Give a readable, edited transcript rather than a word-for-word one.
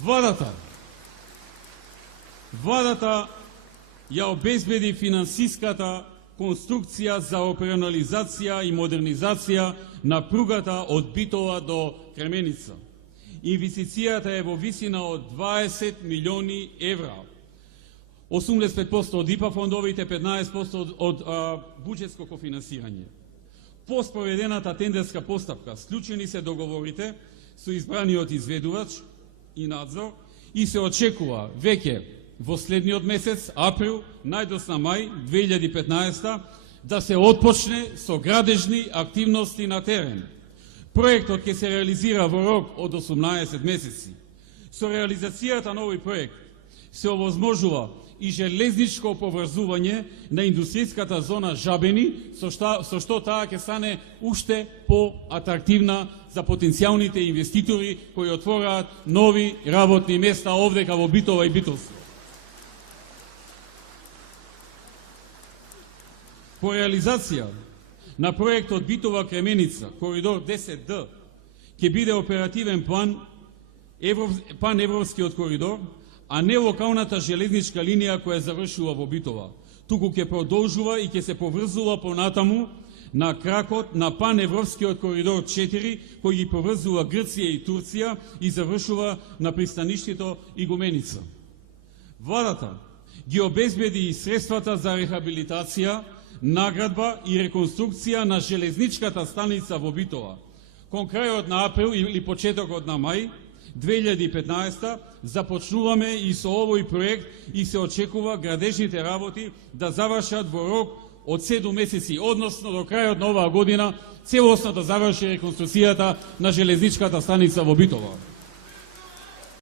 Владата ја обезбеди финансиската конструкција за операционализација и модернизација на пругата од Битола до Кременица. Инвестицијата е во висина од 20 милиони евра. 85% од ИПА фондовите, 15% од буџетско кофинансирање. По спроведената тендерска постапка, склучени се договорите со избраниот изведувач и надзор и се очекува веќе во следниот месец, април, најдосна мај 2015, да се отпочне со градежни активности на терен. Проектот ќе се реализира во рок од 18 месеци. Со реализацијата на овој проект се овозможува и железничко поврзување на индустријската зона Жабени, со што таа ќе стане уште по-атрактивна за потенцијалните инвеститори кои отвораат нови работни места овдека во Битола и Битолство. По реализација на проектот Битола-Кременица, коридор 10Д, ќе биде оперативен план паневропскиот коридор, а не локалната железничка линија која завршува во Битола. Туку ќе продолжува и ќе се поврзува понатаму на кракот на паневропскиот коридор 4, кој ги поврзува Грција и Турција и завршува на пристаништето Игуменица. Владата ги обезбеди и средствата за рехабилитација, наградба и реконструкција на железничката станица во Битола. Кон крајот на април или почетокот на мај 2015 започнуваме и со овој проект и се очекува градежните работи да завршат во рок од 7 месеци, односно до крајот на оваа година целосно да заврши реконструкцијата на железничката станица во Битола.